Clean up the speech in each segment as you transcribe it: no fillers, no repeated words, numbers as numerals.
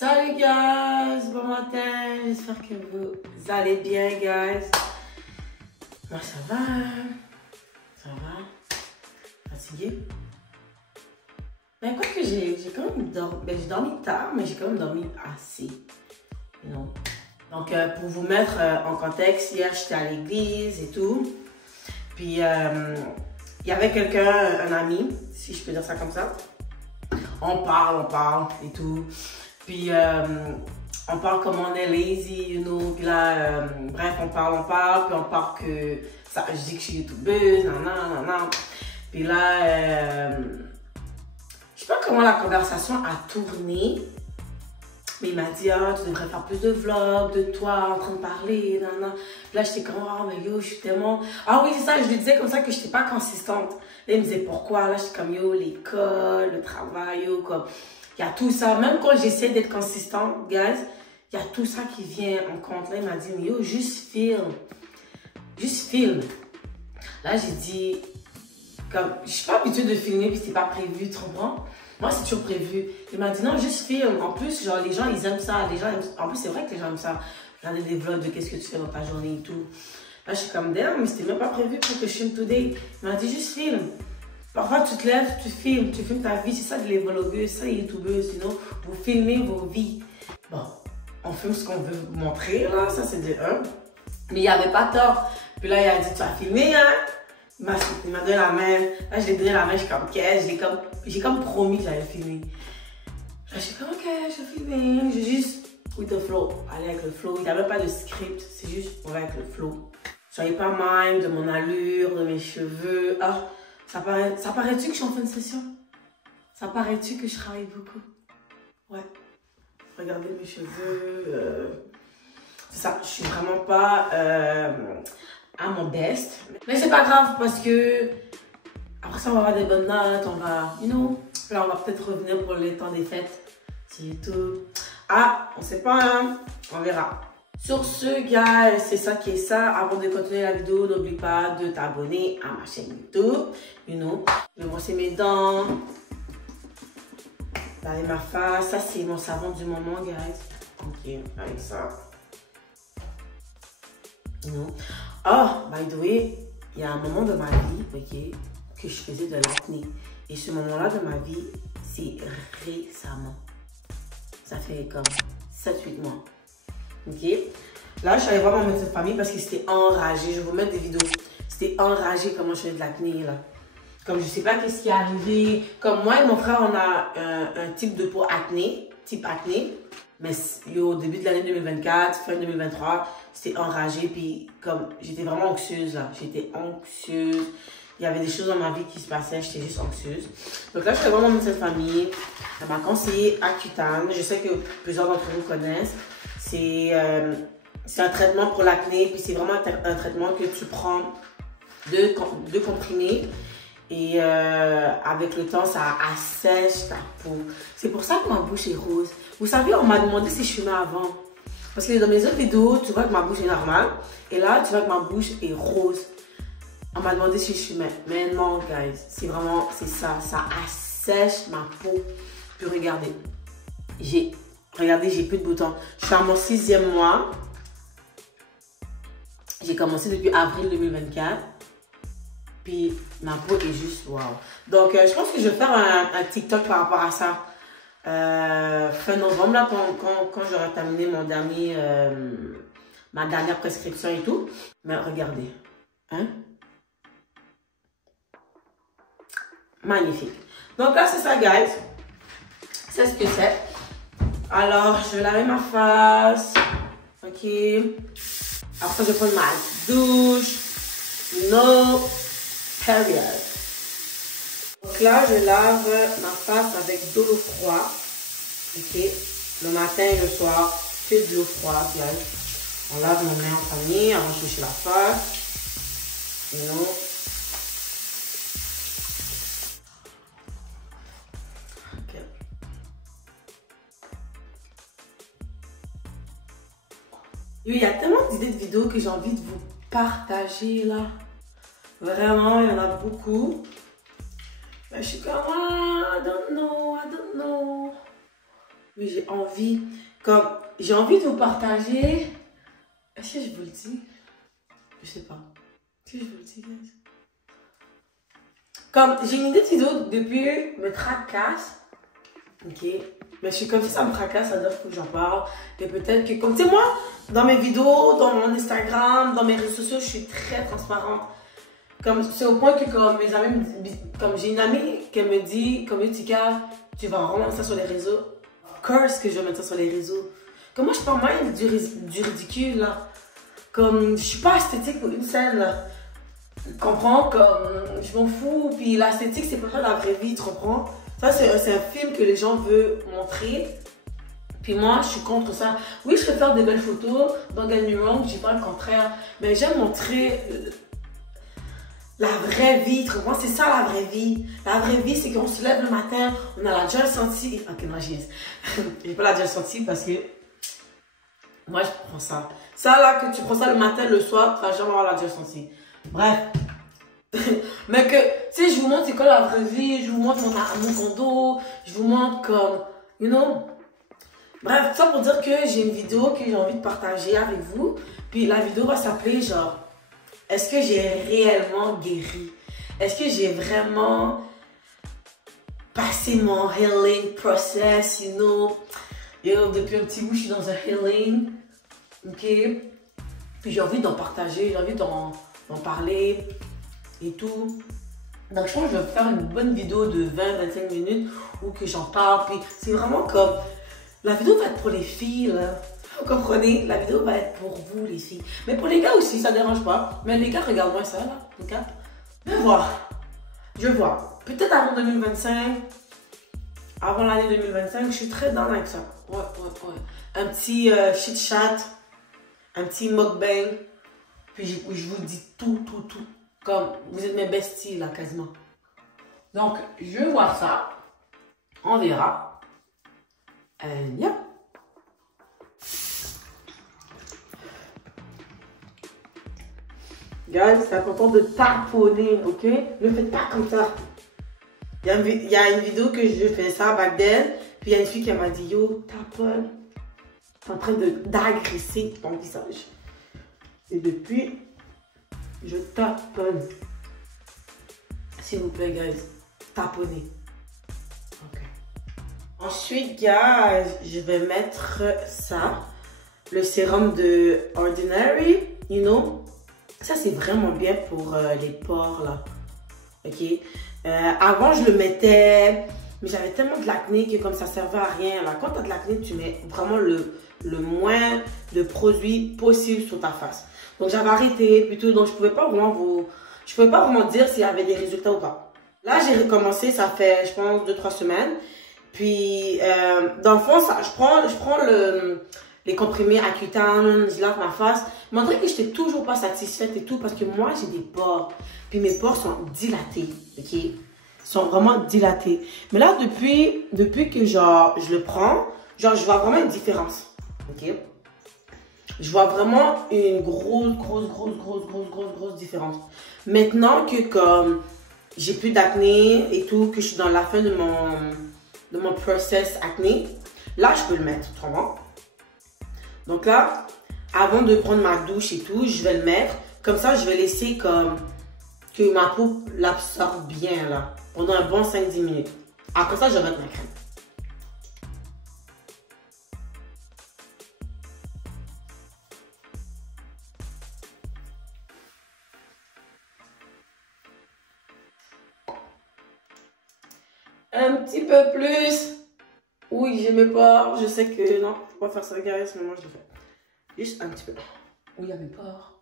Salut guys, bon matin, j'espère que vous allez bien guys. Moi ça va, fatigué. Mais quoi que j'ai quand même dormi, j'ai dormi tard, mais j'ai quand même dormi assez. You know? Donc pour vous mettre en contexte, hier j'étais à l'église et tout. Puis il y avait quelqu'un, un ami, si je peux dire ça comme ça. On parle et tout. Puis on parle comme on est lazy, you know. Puis là, bref, on parle. Puis on parle que ça, je dis que je suis youtubeuse, nan. Puis là, je sais pas comment la conversation a tourné. Mais il m'a dit, ah, tu devrais faire plus de vlogs de toi en train de parler, nan. Puis là, j'étais comme, oh, mais yo, je suis tellement. Ah oui, c'est ça, je lui disais comme ça que je n'étais pas consistante. Là, il me disait pourquoi. Là, j'étais comme, yo, l'école, le travail, yo, comme. Il y a tout ça. Même quand j'essaie d'être consistante, guys, il y a tout ça qui vient en compte. Là, il m'a dit, mais yo, juste filme. Juste filme. Là, j'ai dit, comme, je suis pas habituée de filmer, puis c'est pas prévu, tu comprends? Moi, c'est toujours prévu. Il m'a dit, non, juste filme. En plus, genre, les gens, ils aiment ça. Les gens aiment... En plus, c'est vrai que les gens aiment ça. Regarder des vlogs de qu'est-ce que tu fais dans ta journée et tout. Là, je suis comme, damn, mais c'était même pas prévu pour que je filme today. Il m'a dit, juste filme. Parfois, tu te lèves, tu filmes ta vie. C'est ça, les vlogueuses, c'est ça, les youtubeuses. Sinon, vous filmez vos vies. Bon, on filme ce qu'on veut montrer, là. Ça, c'est de un. Mais il n'y avait pas tort. Puis là, il a dit, tu as filmé, hein? Il m'a donné la main. Là, je lui ai donné la main, je suis comme, ok, j'ai comme promis que j'allais filmer. Là, je suis comme, ok, je vais filmer. J'ai juste, with the flow, aller avec le flow. Il n'y a même pas de script, c'est juste, on va avec le flow. Soyez pas mind de mon allure, de mes cheveux. Ah, ça paraît-tu que je suis en fin de session? Ça paraît-tu que je travaille beaucoup? Ouais. Regardez mes cheveux. C'est ça, je suis vraiment pas à mon best. Mais c'est pas grave parce que après ça, on va avoir des bonnes notes, on va, you know, là, on va peut-être revenir pour les temps des fêtes. C'est tout. Ah, on sait pas, hein? On verra. Sur ce, gars, c'est ça qui est ça. Avant de continuer la vidéo, n'oublie pas de t'abonner à ma chaîne YouTube. You know, je vais brosser mes dents. Laver ma face. Ça, c'est mon savon du moment, guys. Ok, avec ça. You know. Oh, by the way, il y a un moment de ma vie, ok, que je faisais de l'acné. Et ce moment-là de ma vie, c'est récemment. Ça fait comme 7-8 mois. Ok. Là, je suis allée voir mon médecin de famille parce que c'était enragé. Je vais vous mettre des vidéos. C'était enragé comment je fais de l'acné, là. Comme je sais pas qu'est-ce qui est arrivé. Comme moi et mon frère, on a un type de peau acné. Type acné. Mais au début de l'année 2024, fin 2023, c'était enragé. Puis comme j'étais vraiment anxieuse, là. J'étais anxieuse. Il y avait des choses dans ma vie qui se passaient. J'étais juste anxieuse. Donc là, je suis allée voir mon médecin de famille. Elle m'a conseillé Accutane. Je sais que plusieurs d'entre vous connaissent. C'est un traitement pour l'acné, puis c'est vraiment un traitement que tu prends deux comprimés et avec le temps, ça assèche ta peau. C'est pour ça que ma bouche est rose. Vous savez, on m'a demandé si je fumais avant. Parce que dans mes autres vidéos, tu vois que ma bouche est normale et là, tu vois que ma bouche est rose. On m'a demandé si je fumais. Mais non, guys, c'est vraiment, c'est ça. Ça assèche ma peau. Puis regardez, j'ai plus de boutons. Je suis à mon 6e mois. J'ai commencé depuis avril 2024. Puis ma peau est juste wow. Donc je pense que je vais faire un TikTok par rapport à ça. Fin novembre, là, quand j'aurai terminé ma dernière prescription et tout. Mais regardez. Hein? Magnifique. Donc là, c'est ça, guys. C'est ce que c'est. Alors, je vais laver ma face. Ok. Après, je vais prendre ma douche. No period. Donc là, je lave ma face avec de l'eau froide. Ok. Le matin et le soir, que de l'eau froide. Guys. On lave nos mains en famille avant de toucher la face. Non. Il y a tellement d'idées de vidéos que j'ai envie de vous partager là. Vraiment, il y en a beaucoup. Mais je suis comme, I don't know. mais j'ai envie de vous partager. Est-ce que je vous le dis? Je sais pas. Est-ce que je vous le dis, guys? Comme, j'ai une idée de vidéo depuis me tracasse. Ok? Mais je suis comme ça me tracasse, ça doit que j'en parle. Et peut-être que, comme, tu sais, moi, dans mes vidéos, dans mon Instagram, dans mes réseaux sociaux, je suis très transparente. Comme, c'est au point que, comme, mes amis, comme, j'ai une amie qui me dit, comme, Tika, tu vas remettre ça sur les réseaux. Of course que je vais mettre ça sur les réseaux. Comme, moi, je parle même du ridicule, là. Comme, je suis pas esthétique pour une scène, là. Tu comprends? Comme, je m'en fous. Puis l'esthétique, c'est pas la vraie vie, tu comprends? Ça, c'est un film que les gens veulent montrer. Puis moi, je suis contre ça. Oui, je peux faire des belles photos, don't get me wrong, je dis pas le contraire. Mais j'aime montrer la vraie vie, tu comprends? C'est ça la vraie vie. La vraie vie, c'est qu'on se lève le matin, on a la déjà senti. Ok, non, j'ai pas la déjà senti parce que moi, je prends ça. Ça, là, que tu prends ça le matin, le soir, tu vas jamais avoir la déjà senti. Bref. Mais que, tu sais, je vous montre c'est quoi la vraie vie, je vous montre mon condo, je vous montre comme, you know. Bref, ça pour dire que j'ai une vidéo que j'ai envie de partager avec vous. Puis la vidéo va s'appeler genre, est-ce que j'ai réellement guéri? Est-ce que j'ai vraiment passé mon healing process, you know? Yo, depuis un petit bout, je suis dans un healing. Ok? Puis j'ai envie d'en partager, j'ai envie d'en parler et tout. Donc je pense que je vais faire une bonne vidéo de 20-25 minutes où que j'en parle. Puis c'est vraiment comme, la vidéo va être pour les filles, là. Vous comprenez? La vidéo va être pour vous, les filles. Mais pour les gars aussi, ça ne dérange pas. Mais les gars, regarde-moi ça, là. Les gars. Je vais voir. Je vais voir. Peut-être avant 2025. Avant l'année 2025, je suis très dans avec ça. Ouais. Un petit chit-chat. Un petit mukbang. Puis je vous dis tout. Comme, vous êtes mes besties, là, quasiment. Donc, je vais voir ça. On verra. And yeah. Guys, c'est important de taponner, ok? Ne faites pas comme ça. Il y a une vidéo que je fais ça back then. Puis il y a une fille qui m'a dit, yo, taponne. T'es en train d'agresser ton visage. Et depuis, je taponne. S'il vous plaît, guys, taponnez. Ok. Ensuite, guys, je vais mettre ça. Le sérum de Ordinary, you know. Ça, c'est vraiment bien pour les pores, là. Ok. Avant, je le mettais, mais j'avais tellement de l'acné que comme ça servait à rien. Là, quand tu as de l'acné, tu mets vraiment le moins de produits possible sur ta face. Donc, j'avais arrêté plutôt. Donc, je pouvais pas vraiment dire s'il y avait des résultats ou pas. Là, j'ai recommencé, ça fait, je pense, 2-3 semaines. Puis, dans le fond, ça, je prends les comprimés Accutane, je lave ma face. Mais on dirait que je n'étais toujours pas satisfaite et tout parce que moi, j'ai des pores. Puis mes pores sont dilatés, ok? Ils sont vraiment dilatés. Mais là, depuis que genre, je le prends, genre, je vois vraiment une différence, ok? Je vois vraiment une grosse différence. Maintenant que comme j'ai plus d'acné et tout, que je suis dans la fin de mon process acné, là, je peux le mettre, tu comprends? Donc là, avant de prendre ma douche et tout, je vais le mettre. Comme ça, je vais laisser comme que ma peau l'absorbe bien là, pendant un bon 5-10 minutes. Après ça, je vais mettre ma crème. Un petit peu plus. Oui, je mes pores. Je sais que non, faut pas faire ça, guys, mais moi je le fais. Juste un petit peu. Oui, il y a mes pores.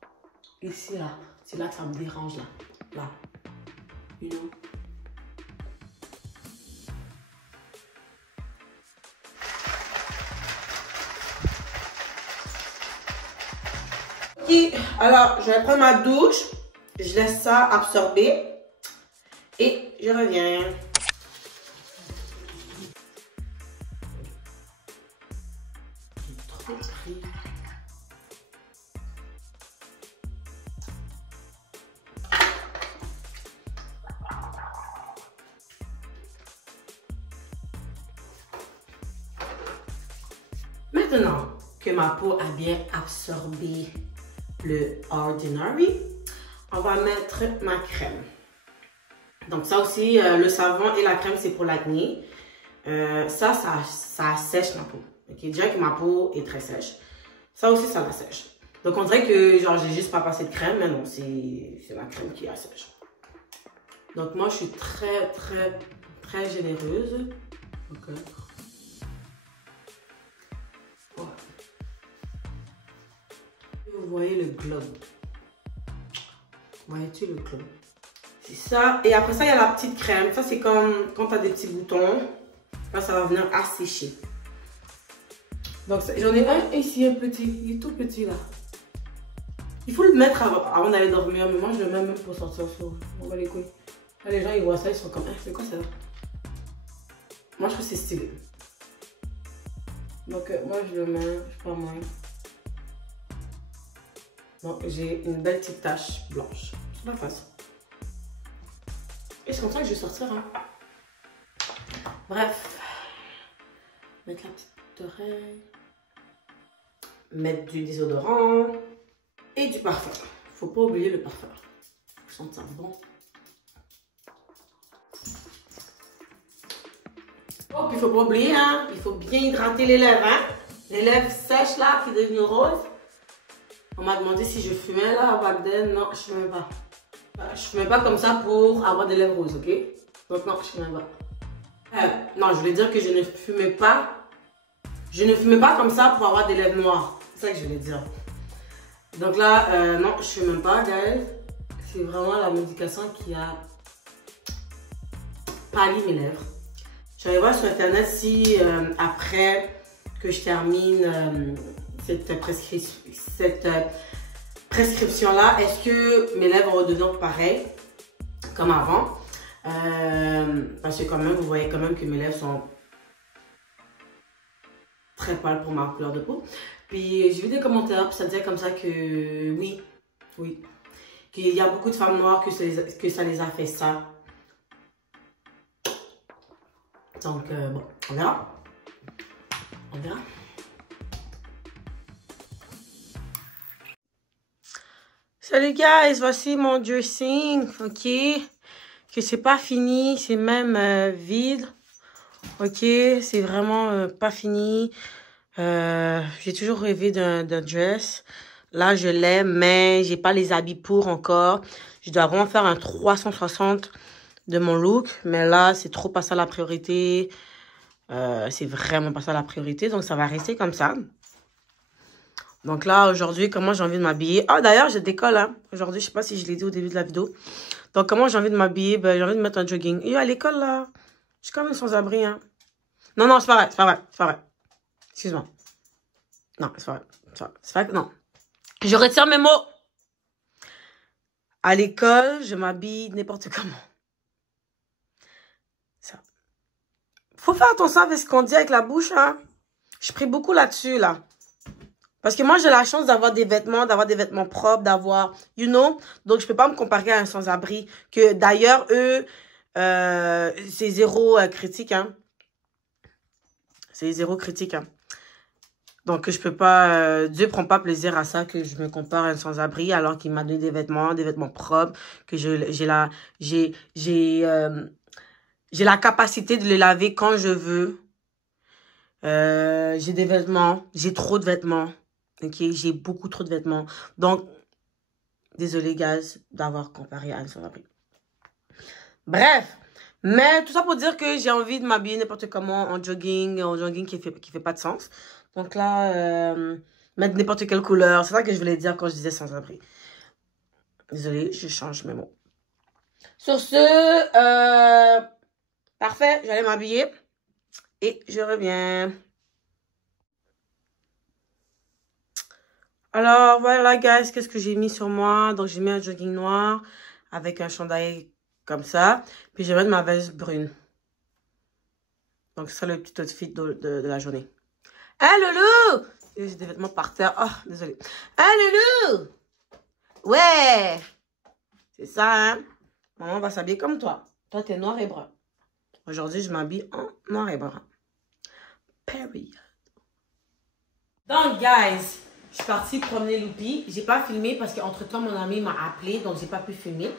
Ici, là. C'est là que ça me dérange, là. Là. You know? Ok, alors, je vais prendre ma douche. Je laisse ça absorber. Et je reviens. J'ai trop pris. Maintenant que ma peau a bien absorbé le Ordinary, on va mettre ma crème. Donc ça aussi, le savon et la crème, c'est pour l'acné. Ça sèche ma peau. Okay? Déjà que ma peau est très sèche. Ça aussi, ça la sèche. Donc on dirait que genre j'ai juste pas passé de crème, mais non, c'est la crème qui la sèche. Donc moi, je suis très généreuse. Ok. Voilà. Vous voyez le glow. Voyez-tu le glow? C'est ça. Et après ça, il y a la petite crème. Ça, c'est comme quand tu as des petits boutons. Là, ça va venir assécher. Donc, j'en ai un ici, un petit. Il est tout petit, là. Il faut le mettre avant d'aller dormir. Mais moi, je le mets même pour sortir. On va les couilles. Là, les gens, ils voient ça, ils sont comme, c'est quoi ça? Moi, je trouve que c'est stylé. Donc, moi, je le mets. Je prends moins. Donc, j'ai une belle petite tache blanche sur ma face. Et c'est comme ça que je vais sortir. Hein. Bref. Mettre la petite oreille. Mettre du déodorant. Et du parfum. Faut pas oublier le parfum. Faut sentir bon. Oh, puis il faut pas oublier, hein. Il faut bien hydrater les lèvres, hein. Les lèvres sèches, là, qui deviennent roses. On m'a demandé si je fumais, là, back then. Non, je fumais pas. Je fumais pas comme ça pour avoir des lèvres roses, ok? Donc non, je fumais pas. Non, je voulais dire que je ne fumais pas. Je ne fumais pas comme ça pour avoir des lèvres noires. C'est ça que je voulais dire. Donc là, non, je fume même pas, guys. C'est vraiment la médication qui a pâli mes lèvres. Je vais voir sur internet si après que je termine cette prescription-là, est-ce que mes lèvres redeviennent pareilles comme avant? Parce que quand même, vous voyez quand même que mes lèvres sont très pâles pour ma couleur de peau. Puis j'ai vu des commentaires, puis ça disait comme ça que oui, qu'il y a beaucoup de femmes noires que ça les a fait ça. Donc bon, on verra. On verra. Salut guys, voici mon dressing, ok, que c'est pas fini, c'est même vide, ok, c'est vraiment pas fini, j'ai toujours rêvé d'un dress, là je l'ai, mais j'ai pas les habits pour encore, je dois vraiment faire un 360 de mon look, mais là c'est trop pas ça la priorité, c'est vraiment pas ça la priorité, donc ça va rester comme ça. Donc là, aujourd'hui, comment j'ai envie de m'habiller? Ah, d'ailleurs, je décolle, hein. Aujourd'hui, je sais pas si je l'ai dit au début de la vidéo. Donc, comment j'ai envie de m'habiller? Ben, j'ai envie de mettre un jogging. Et à l'école, là, je suis quand même sans-abri, hein. Non, non, c'est pas vrai, c'est pas vrai, c'est pas vrai. Excuse-moi. Non, c'est pas vrai. C'est pas vrai, non. Je retire mes mots. À l'école, je m'habille n'importe comment. Ça. Faut faire attention avec ce qu'on dit avec la bouche, hein. Je prie beaucoup là-dessus, là. Parce que moi, j'ai la chance d'avoir des vêtements propres, d'avoir, you know. Donc, je peux pas me comparer à un sans-abri. Que d'ailleurs, eux, c'est zéro critique, hein. C'est zéro critique, hein. Donc, je peux pas, Dieu prend pas plaisir à ça que je me compare à un sans-abri alors qu'il m'a donné des vêtements propres, que j'ai la capacité de les laver quand je veux. J'ai des vêtements, j'ai trop de vêtements. Ok, j'ai beaucoup trop de vêtements. Donc, désolé, guys, d'avoir comparé à un sans-abri. Bref, mais tout ça pour dire que j'ai envie de m'habiller n'importe comment en jogging qui fait pas de sens. Donc là, mettre n'importe quelle couleur. C'est ça que je voulais dire quand je disais sans-abri. Désolé, je change mes mots. Sur ce, parfait, j'allais m'habiller. Et je reviens. Alors, voilà, guys, qu'est-ce que j'ai mis sur moi? Donc, j'ai mis un jogging noir avec un chandail comme ça. Puis, je vais mettre ma veste brune. Donc, c'est ça le petit outfit de la journée. Hein, loulou? J'ai des vêtements par terre. Oh, désolé. Hein, loulou? Ouais! C'est ça, hein? Maman va s'habiller comme toi. Toi, t'es noir et brun. Aujourd'hui, je m'habille en noir et brun. Period. Donc, guys, je suis partie promener Loupi. J'ai pas filmé parce qu'entre-temps, mon ami m'a appelé, donc j'ai pas pu filmer.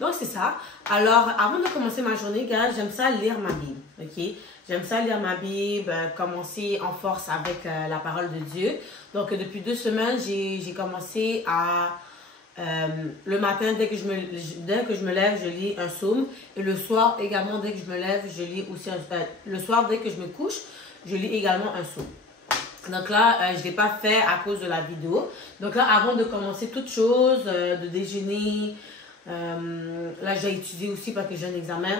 Donc, c'est ça. Alors, avant de commencer ma journée, guys, j'aime ça lire ma Bible, ok? J'aime ça lire ma Bible, commencer en force avec la parole de Dieu. Donc, depuis 2 semaines, j'ai commencé à... le matin, dès que je me lève, je lis un psaume. Et le soir, également, dès que je me lève, je lis aussi le soir, dès que je me couche, je lis également un psaume. Donc là, je ne l'ai pas fait à cause de la vidéo. Donc là, avant de commencer toute chose, de déjeuner, là, j'ai étudié aussi parce que j'ai un examen.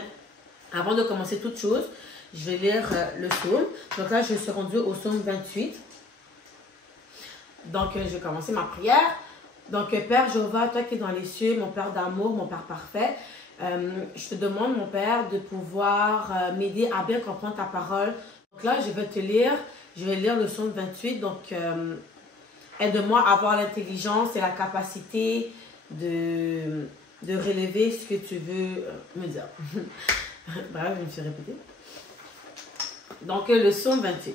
Avant de commencer toute chose, je vais lire le psaume. Donc là, je suis rendue au psaume 28. Donc, je vais commencer ma prière. Donc, Père Jéhovah, toi qui es dans les cieux, mon Père d'amour, mon Père parfait, je te demande, mon Père, de pouvoir m'aider à bien comprendre ta parole. Donc là, je vais lire le psaume 28. Donc, aide-moi à avoir l'intelligence et la capacité de relever ce que tu veux me dire. Bref, je me suis répétée. Donc, le psaume 28.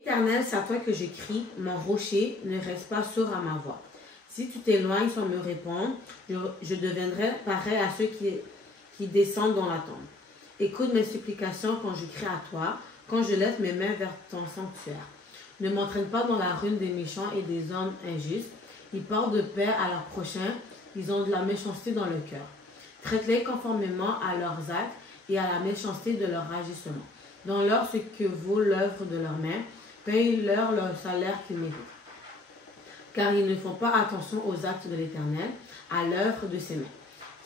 Éternel, c'est à toi que je crie, mon rocher, ne reste pas sourd à ma voix. Si tu t'éloignes sans me répondre, je deviendrai pareil à ceux qui descendent dans la tombe. Écoute mes supplications quand je crie à toi, quand je lève mes mains vers ton sanctuaire. Ne m'entraîne pas dans la ruine des méchants et des hommes injustes. Ils portent de paix à leurs prochains, ils ont de la méchanceté dans le cœur. Traite-les conformément à leurs actes et à la méchanceté de leur agissement. Donne-leur ce que vaut l'œuvre de leurs mains, paye-leur leur salaire qu'ils méritent. Car ils ne font pas attention aux actes de l'Éternel, à l'œuvre de ses mains.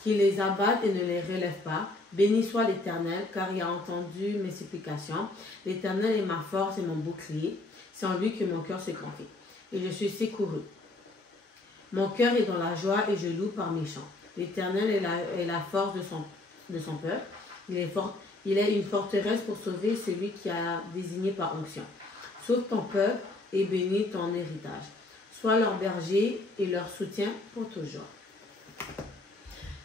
Qu'il les abatte et ne les relève pas. Béni soit l'Éternel, car il a entendu mes supplications. L'Éternel est ma force et mon bouclier. C'est en lui que mon cœur se confie. Et je suis secouru. Mon cœur est dans la joie et je loue par mes chants. L'Éternel est la force de son peuple. Il est une forteresse pour sauver celui qui a désigné par onction. Sauve ton peuple et bénis ton héritage. Sois leur berger et leur soutien pour toujours.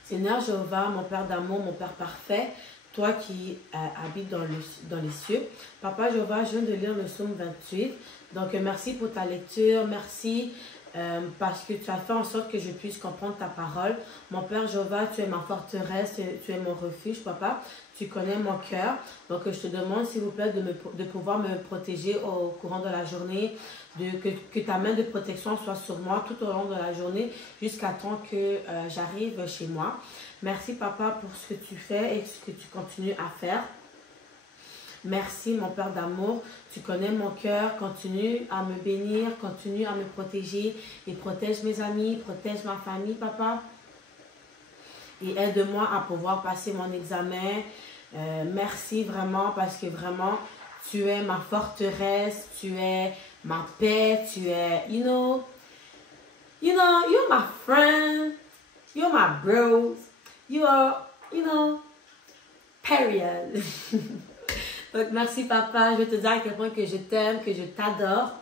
Seigneur Jéhovah, mon Père d'amour, mon Père parfait, toi qui habites dans les cieux. Papa Jéhovah, je viens de lire le psaume 28. Donc, merci pour ta lecture. Merci parce que tu as fait en sorte que je puisse comprendre ta parole. Mon Père Jéhovah, tu es ma forteresse, tu es mon refuge, Papa. Tu connais mon cœur. Donc, je te demande, s'il vous plaît, de pouvoir me protéger au courant de la journée, que ta main de protection soit sur moi tout au long de la journée, jusqu'à temps que j'arrive chez moi. Merci, Papa, pour ce que tu fais et ce que tu continues à faire. Merci, mon Père d'amour. Tu connais mon cœur. Continue à me bénir, continue à me protéger et protège mes amis, protège ma famille, Papa. Et aide-moi à pouvoir passer mon examen. Merci vraiment parce que vraiment, tu es ma forteresse, tu es ma paix, tu es, you're my friend, you're my bros, period. Donc, merci papa, je vais te dire à quel point que je t'aime, que je t'adore.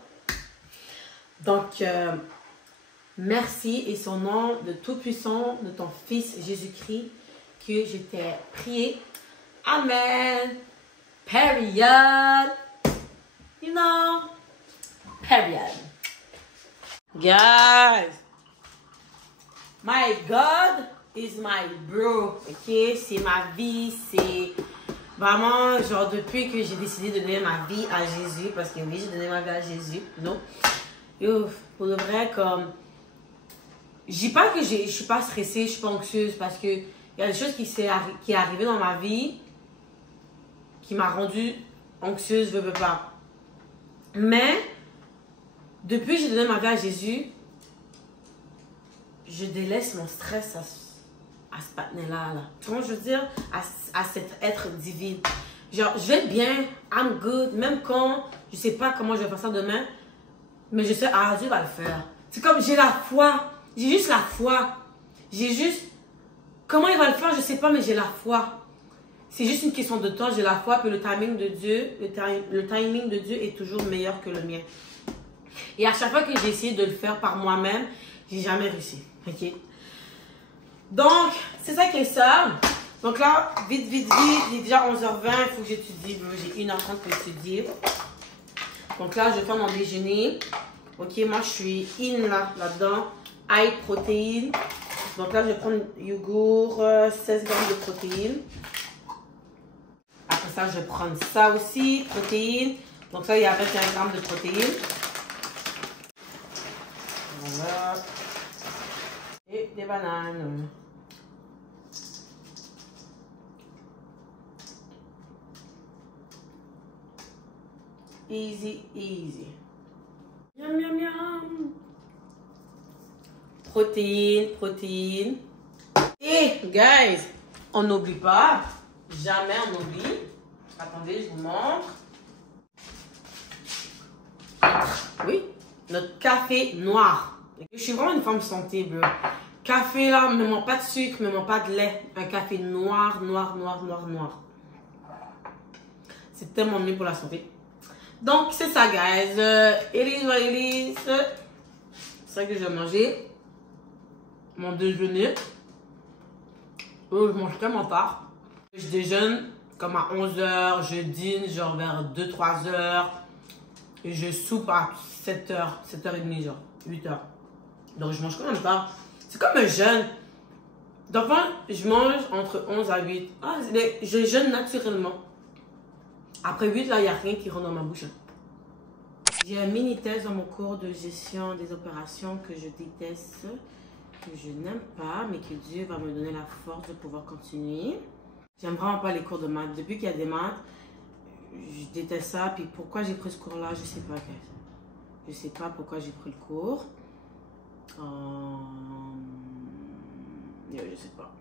Donc, merci et son nom de Tout-Puissant, de ton Fils Jésus-Christ, que je t'ai prié. Amen. Period. Period. Guys, my God is my bro. Ok, c'est ma vie, c'est vraiment genre depuis que j'ai décidé de donner ma vie à Jésus, parce que oui, j'ai donné ma vie à Jésus. Non, yo, pour le vrai, comme je dis pas que je suis pas stressée, je suis pas anxieuse, parce que il y a des choses qui est arrivé dans ma vie qui m'a rendue anxieuse, je veux pas. Mais depuis que j'ai donné ma vie à Jésus, je délaisse mon stress à ce patinet-là. Comment je veux dire? À cet être divin. Genre, je vais bien, I'm good, même quand je sais pas comment je vais faire ça demain, mais je sais, ah, Dieu va le faire. C'est comme, j'ai la foi. J'ai juste la foi. J'ai juste, comment il va le faire, je sais pas, mais j'ai la foi. C'est juste une question de temps, j'ai la foi, puis le timing de Dieu, le timing de Dieu est toujours meilleur que le mien. Et à chaque fois que j'ai essayé de le faire par moi-même, j'ai jamais réussi. Ok? Donc, c'est ça qui est ça. Donc là, vite, il est déjà 11h20, il faut que j'étudie. J'ai 1h30 pour étudier. Donc là, je vais faire mon déjeuner. Ok, moi, je suis in là-dedans. High protéines. Donc là, je vais prendre yogourt, 16 grammes de protéines. Après ça, je vais prendre ça aussi, protéines. Donc ça, il y a 21 grammes de protéines. Voilà. Et des bananes. Easy, easy. Miam, miam, miam. Protéines, protéines. Et, guys, on n'oublie pas. Jamais on oublie. Attendez, je vous montre. Oui, notre café noir. Je suis vraiment une femme santé, bro. Café là, ne ment pas de sucre, ne ment pas de lait. Un café noir, noir, noir, noir, noir. C'est tellement mieux pour la santé. Donc, c'est ça, guys. Élise, Élise. C'est ça que je vais manger. Mon déjeuner. Je mange tellement tard. Je déjeune comme à 11 h. Je dîne genre vers 2-3 h. Et je soupe à 7 h, 7h30, genre 8 h. Donc, je mange quand même tard. C'est comme un jeûne. D'enfant, je mange entre 11 à 8. Ah, je jeûne naturellement. Après 8, là, il n'y a rien qui rentre dans ma bouche. J'ai un mini-test dans mon cours de gestion des opérations que je déteste, que je n'aime pas, mais que Dieu va me donner la force de pouvoir continuer. J'aime vraiment pas les cours de maths. Depuis qu'il y a des maths, je déteste ça. Puis pourquoi j'ai pris ce cours-là, je sais pas. Je sais pas pourquoi j'ai pris le cours. Je sais pas.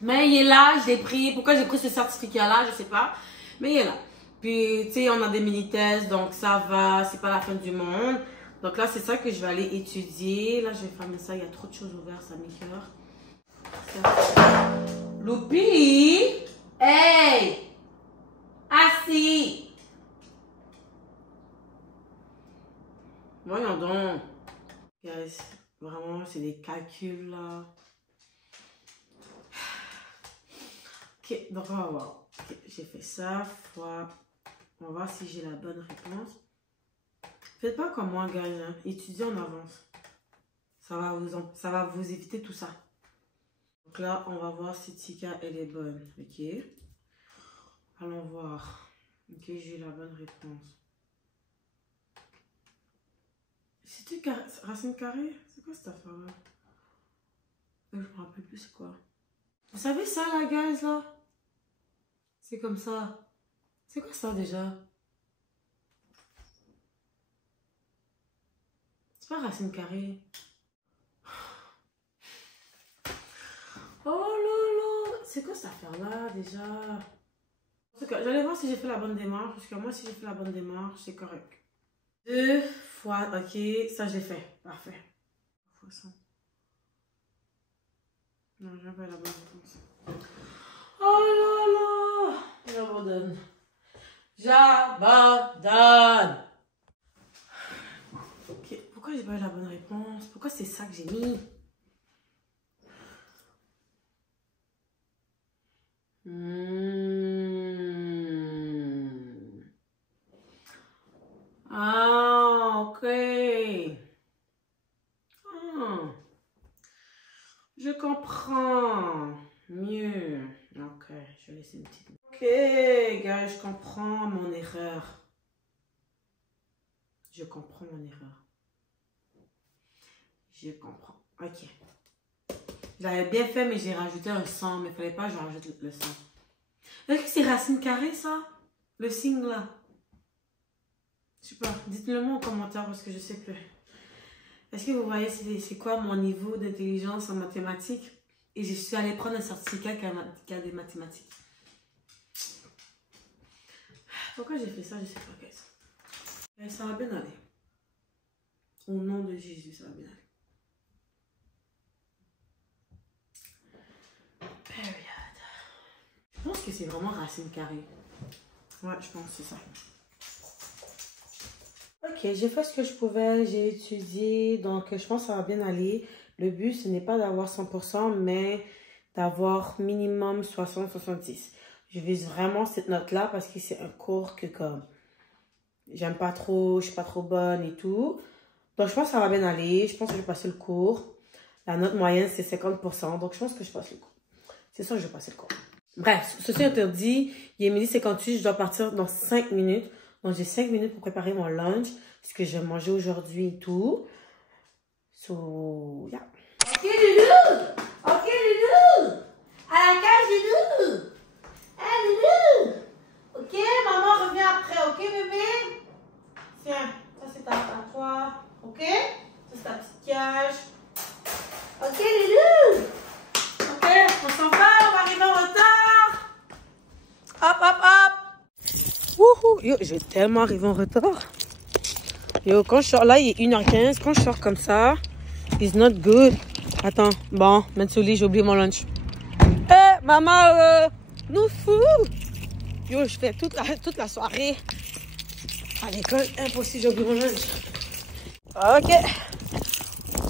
Mais il est là, je l'ai pris. Pourquoi j'ai pris ce certificat-là, je sais pas. Mais il est là. Puis, tu sais, on a des mini-tests, donc ça va, c'est pas la fin du monde. Donc là, c'est ça que je vais aller étudier. Là, je vais fermer ça, il y a trop de choses ouvertes, ça m'écoeure. Loupi! Hey! Assis! Voyons donc. Guys, vraiment, c'est des calculs, là. Ok, donc on va voir. Okay, j'ai fait ça, fois... On va voir si j'ai la bonne réponse. Faites pas comme moi, guys. Hein. Étudiez en avance. Ça va vous éviter tout ça. Donc là, on va voir si Tika, elle est bonne. Ok. Allons voir. Ok, j'ai la bonne réponse. C'est-tu racine carrée? C'est quoi cette affaire-là? Je me rappelle plus c'est quoi. Vous savez ça, là, guys, là? C'est comme ça. C'est quoi ça, déjà? C'est pas racine carrée. Oh là là! C'est quoi cette affaire-là, déjà? En tout cas, j'allais voir si j'ai fait la bonne démarche. Parce que moi, si j'ai fait la bonne démarche, c'est correct. 2 fois, ok, ça j'ai fait. Parfait. Fois 100. Non, j'ai pas la bonne réponse. Oh là là! J'abandonne. J'abandonne. Ok, pourquoi j'ai pas eu la bonne réponse? Pourquoi c'est ça que j'ai mis? Ah, ok. Je comprends mieux. Ok, je vais laisser une petite... Ok, gars, je comprends mon erreur. Je comprends mon erreur. Je comprends. Ok. J'avais bien fait, mais j'ai rajouté un 100. Mais il ne fallait pas que je rajoute le 100. Est-ce que c'est racine carrée, ça? Le signe, là? Je sais pas. Dites-le moi en commentaire parce que je sais plus. Est-ce que vous voyez c'est quoi mon niveau d'intelligence en mathématiques? Et je suis allée prendre un certificat qui a des mathématiques. Pourquoi j'ai fait ça? Je sais pas, guys. Mais ça va bien aller. Au nom de Jésus, ça va bien aller. Period. Je pense que c'est vraiment racine carrée. Ouais, je pense que c'est ça. Ok, j'ai fait ce que je pouvais, j'ai étudié, donc je pense que ça va bien aller. Le but, ce n'est pas d'avoir 100%, mais d'avoir minimum 60-70. Je vise vraiment cette note-là parce que c'est un cours que comme... j'aime pas trop, je suis pas trop bonne et tout. Donc, je pense que ça va bien aller. Je pense que je vais passer le cours. La note moyenne, c'est 50%. Donc, je pense que je passe le cours. C'est ça, je vais passer le cours. Bref, ceci interdit. Il est 12h58. Je dois partir dans 5 minutes. Donc, j'ai 5 minutes pour préparer mon lunch. Ce que je vais manger aujourd'hui et tout. So, yeah. Ok, Loulou! Ok, Loulou! À la cage, Loulou! Hey, Loulou! Ok, maman revient après. Ok, bébé? Tiens, ça c'est à toi. Ok? Ça c'est ta petite cage. Ok, Loulou! Ok, on s'en va, on va arriver en retard. Hop, hop, hop. Wouhou! Yo, j'ai tellement arrivé en retard. Yo, quand je sors là, il est 1h15. Quand je sors comme ça, it's not good. Attends, bon, mettre sur le lit, j'ai oublié mon lunch. Maman, nous fous! Yo, je fais toute la soirée à l'école. Impossible, j'ai oublié mon lunch. Ok.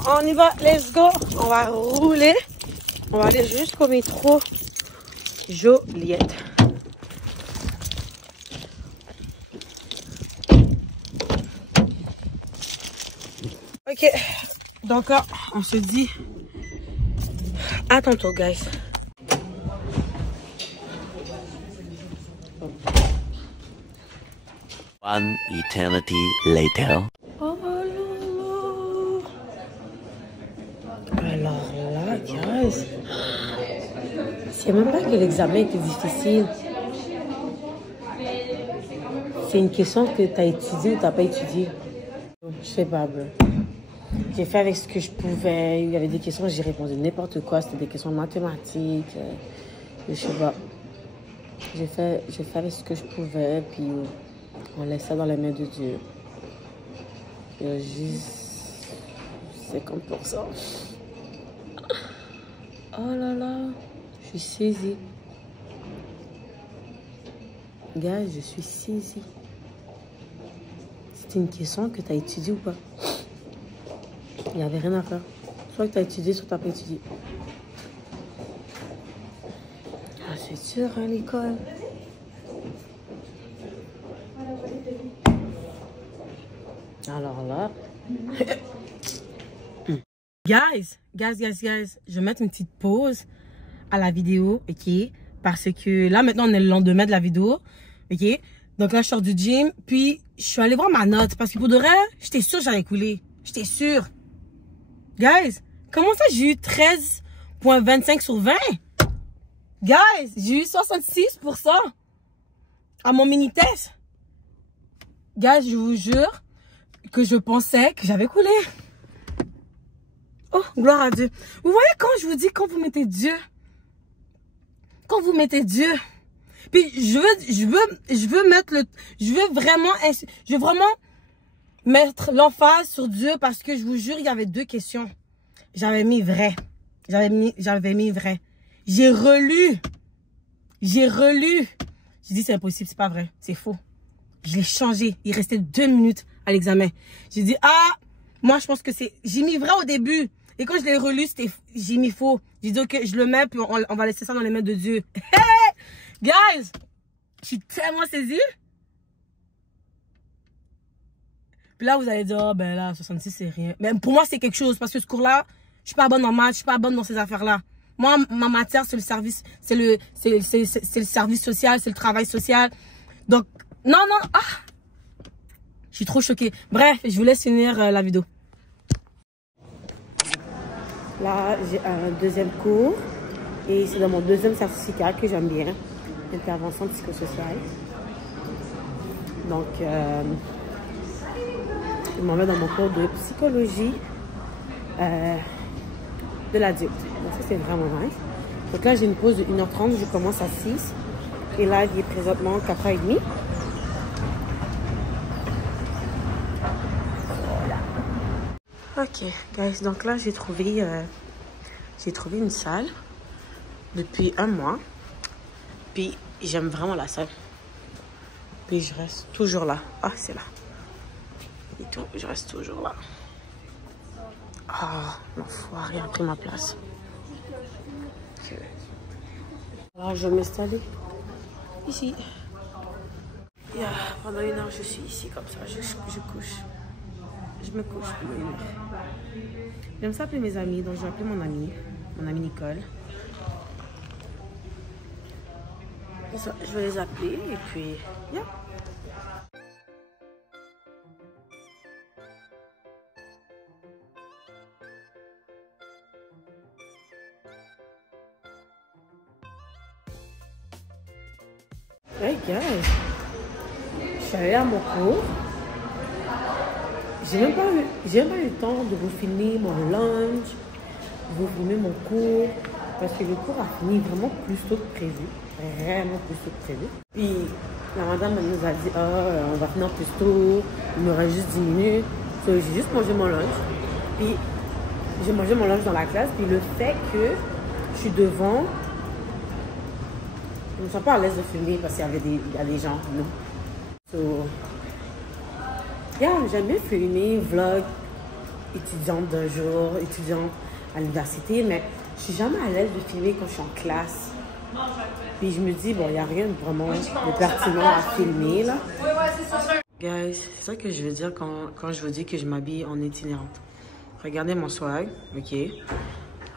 On y va, let's go. On va rouler. On va aller jusqu'au métro Joliette. Ok. Donc là, on se dit à tantôt, guys. One eternity later. Oh là là. Alors là, guys, c'est même pas que l'examen était difficile. C'est une question que tu as étudiée ou tu n'as pas étudié. Je sais pas, bro. J'ai fait avec ce que je pouvais. Il y avait des questions, j'ai répondu n'importe quoi. C'était des questions mathématiques. Je sais pas. J'ai fait avec ce que je pouvais, puis on laisse ça dans les mains de Dieu. Il y a juste 50%. Oh là là, je suis saisie. Gars, je suis saisie. C'était une question que tu as étudiée ou pas? Il n'y avait rien à faire. Soit que tu as étudié, soit que tu n'as pas étudié. Ah, c'est dur, hein, l'école. Alors là... Guys, je vais mettre une petite pause à la vidéo, ok? Parce que là, maintenant, on est le lendemain de la vidéo, ok? Donc là, je sors du gym, puis je suis allée voir ma note. Parce que pour de vrai, j'étais sûre que j'allais couler. J'étais sûre. Guys, comment ça, j'ai eu 13,25 sur 20? Guys, j'ai eu 66% à mon mini-test. Guys, je vous jure que je pensais que j'avais coulé. Oh, gloire à Dieu. Vous voyez quand je vous dis, quand vous mettez Dieu, puis je veux vraiment mettre l'emphase sur Dieu parce que je vous jure, il y avait 2 questions. J'avais mis vrai. J'avais mis vrai. J'ai relu. J'ai dit, c'est impossible, c'est pas vrai, c'est faux. Je l'ai changé. Il restait 2 minutes à l'examen. J'ai dit, moi, je pense que c'est... J'ai mis vrai au début. Et quand je l'ai relu, j'ai mis faux. J'ai dit, ok, je le mets, puis on va laisser ça dans les mains de Dieu. Hey! Guys! Je suis tellement saisie. Puis là, vous allez dire, oh, ben là, 66, c'est rien. Mais pour moi, c'est quelque chose. Parce que ce cours-là, je suis pas bonne en maths, je suis pas bonne dans ces affaires-là. Moi, ma matière, c'est le service, c'est le service social, c'est le travail social. Donc, non. Je suis trop choquée. Bref, je vous laisse finir la vidéo. Là, j'ai un deuxième cours. Et c'est dans mon deuxième certificat que j'aime bien. Intervention psychosociale. Donc, je m'en vais dans mon cours de psychologie de l'adulte. Donc, ça, c'est vraiment nice. Donc là, j'ai une pause de 1h30. Je commence à 6. Et là, il est présentement 4h30. Ok, guys, donc là j'ai trouvé une salle depuis 1 mois. Puis j'aime vraiment la salle. Puis je reste toujours là. Ah, c'est là. Et tout, je reste toujours là. Ah, l'enfoiré a pris ma place. Okay. Alors je vais m'installer ici. Yeah, pendant 1 heure, je suis ici comme ça. Je couche. Je me couche pendant 1 heure. J'aime ça appeler mes amis, donc je vais appeler mon amie Nicole. Ça, je vais les appeler et puis, yeah. Hey guys, je suis allée à mon cours. J'ai même pas eu le temps de vous filmer mon lunch, de vous filmer mon cours, parce que le cours a fini vraiment plus tôt que prévu. Vraiment plus tôt que prévu. Puis la madame nous a dit, on va finir plus tôt, il me reste juste 10 minutes. So, j'ai juste mangé mon lunch. Puis j'ai mangé mon lunch dans la classe. Puis le fait que je suis devant, je me sens pas à l'aise de filmer parce qu'il y a des gens, non. So, yeah, j'aime bien filmer, vlog, étudiante d'un jour, étudiante à l'université, mais je suis jamais à l'aise de filmer quand je suis en classe. Puis je me dis, bon, il n'y a rien vraiment de pertinent à filmer, là. Guys, c'est ça que je veux dire quand je vous dis que je m'habille en itinérante. Regardez mon swag, ok?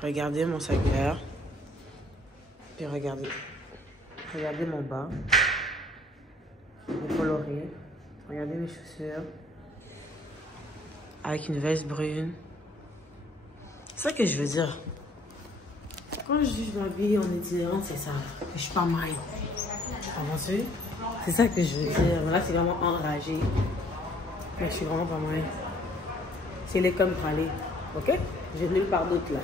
Regardez mon sac vert. Puis regardez mon bas. Mes colorés. Regardez mes chaussures. Avec une veste brune. C'est ça que je veux dire. Quand je dis que je m'habille en itinérante, c'est ça. Je suis pas mal. Comprends-tu? C'est ça que je veux dire. Mais là, c'est vraiment enragé. Mais je suis vraiment pas mal. C'est les comme pour aller. Ok? J'ai nulle part d'autre là.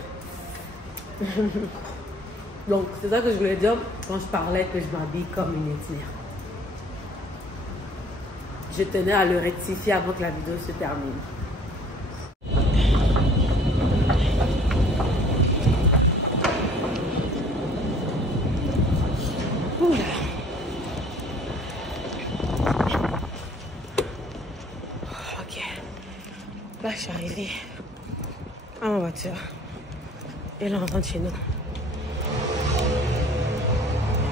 Donc, c'est ça que je voulais dire quand je parlais que je m'habille comme une itinérante. Je tenais à le rectifier avant que la vidéo se termine. Ok. Là, je suis arrivée à ma voiture. Et là, on rentre chez nous.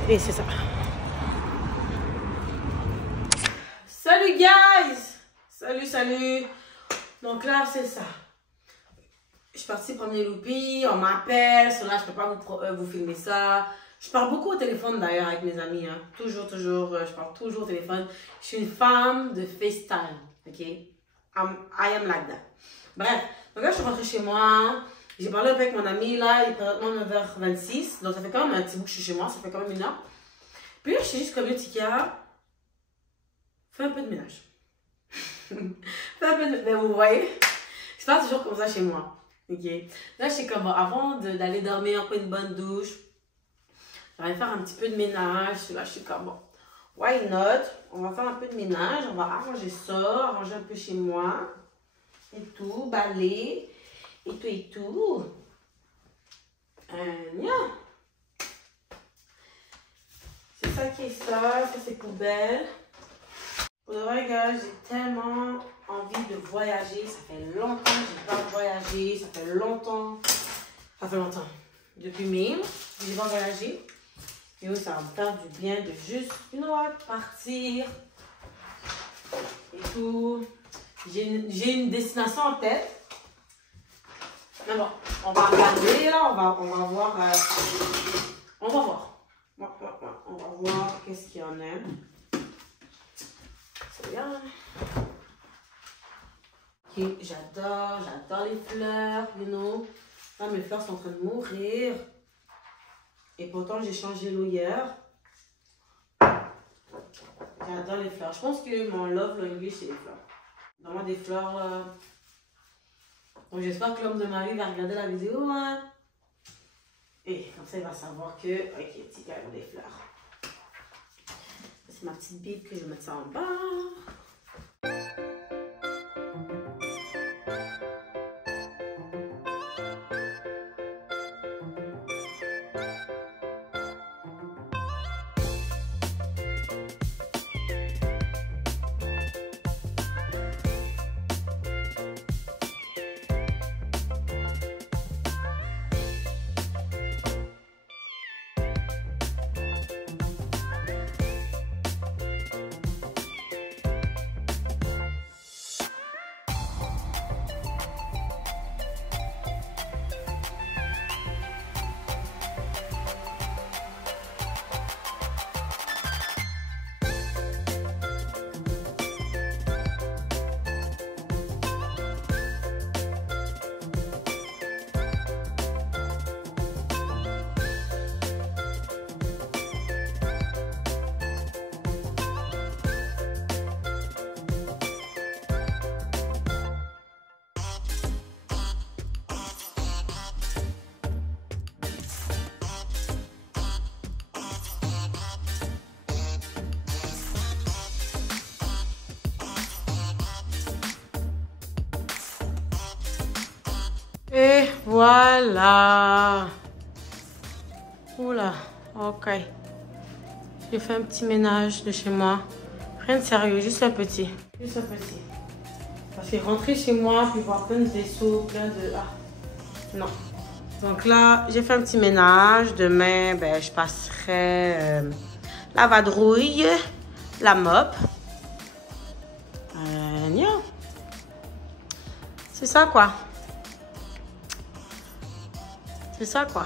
Et c'est ça. Salut guys! Salut! Donc là, c'est ça. Je suis partie prendre les loupies, on m'appelle, cela je peux pas vous filmer ça. Je parle beaucoup au téléphone d'ailleurs avec mes amis, hein. Toujours, je parle toujours au téléphone. Je suis une femme de FaceTime, ok? I am like that. Bref, donc là je suis rentrée chez moi, j'ai parlé avec mon ami, là, il est présentement 9h26, donc ça fait quand même un petit bout que je suis chez moi, ça fait quand même 1 heure. Puis là, je suis juste comme Tika, fais un peu de ménage. Fais un peu de ménage, mais vous voyez, c'est pas toujours comme ça chez moi. Ok, là je suis comme bon, avant d'aller dormir, après une bonne douche, j'allais faire un petit peu de ménage. Là je suis comme bon, why not? On va faire un peu de ménage, on va arranger ça, arranger un peu chez moi et tout, balayer et tout. Yeah. C'est ça qui est ça c'est poubelle. Pour le vrai gars, j'ai tellement envie de voyager. Ça fait longtemps que j'ai pas voyagé. Ça fait longtemps. Depuis mai, j'ai pas voyagé. Et oui, ça va me faire du bien de juste, partir. Et tout. J'ai une destination en tête. Mais bon, on va regarder là. On va voir. On va voir. On va voir qu'est-ce qu'il y en a. C'est bien. Ok, j'adore les fleurs, you know. Là, mes fleurs sont en train de mourir. Et pourtant, j'ai changé l'eau hier. J'adore les fleurs. Je pense que mon love language, c'est les fleurs. Vraiment des fleurs. Donc, j'espère que l'homme de ma vie va regarder la vidéo. Hein. Et comme ça, il va savoir que, ok, Tika aime des fleurs. C'est ma petite bible que je vais mettre ça en bas. Voilà. Oula, ok. J'ai fait un petit ménage de chez moi. Rien de sérieux, juste un petit. Juste un petit. Parce que rentrer chez moi, puis voir plein de vaisseaux, plein de... Ah, non. Donc là, j'ai fait un petit ménage. Demain, ben, je passerai la vadrouille, la mop. C'est ça, quoi. C'est ça, quoi.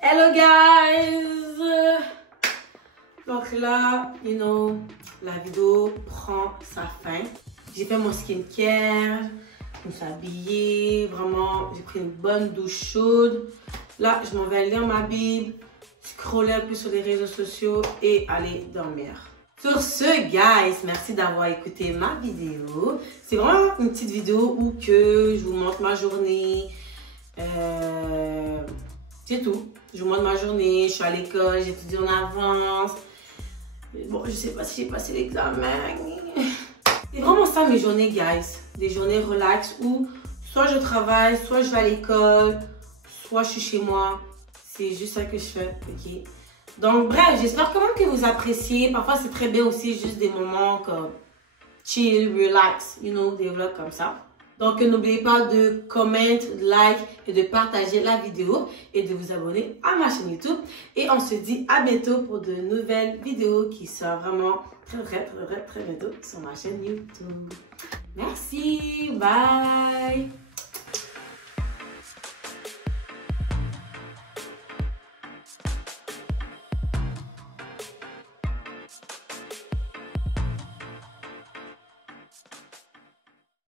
Hello, guys! Donc là, la vidéo prend sa fin. J'ai fait mon skincare, je me suis habillée, vraiment, j'ai pris une bonne douche chaude. Là, je m'en vais lire ma Bible, scroller un peu sur les réseaux sociaux et aller dormir. Sur ce, guys, merci d'avoir écouté ma vidéo. C'est vraiment une petite vidéo où que je vous montre ma journée. C'est tout. Je vous montre ma journée, je suis à l'école, j'étudie en avance. Bon, je sais pas si j'ai passé l'examen. C'est vraiment ça mes journées, guys. Des journées relax où soit je travaille, soit je vais à l'école, soit je suis chez moi. C'est juste ça que je fais, ok? Donc bref, j'espère quand même que vous appréciez. Parfois c'est très bien aussi juste des moments comme chill, relax, des vlogs comme ça. Donc n'oubliez pas de commenter, de like et de partager la vidéo et de vous abonner à ma chaîne YouTube. Et on se dit à bientôt pour de nouvelles vidéos qui sortent vraiment très bientôt sur ma chaîne YouTube. Merci, bye!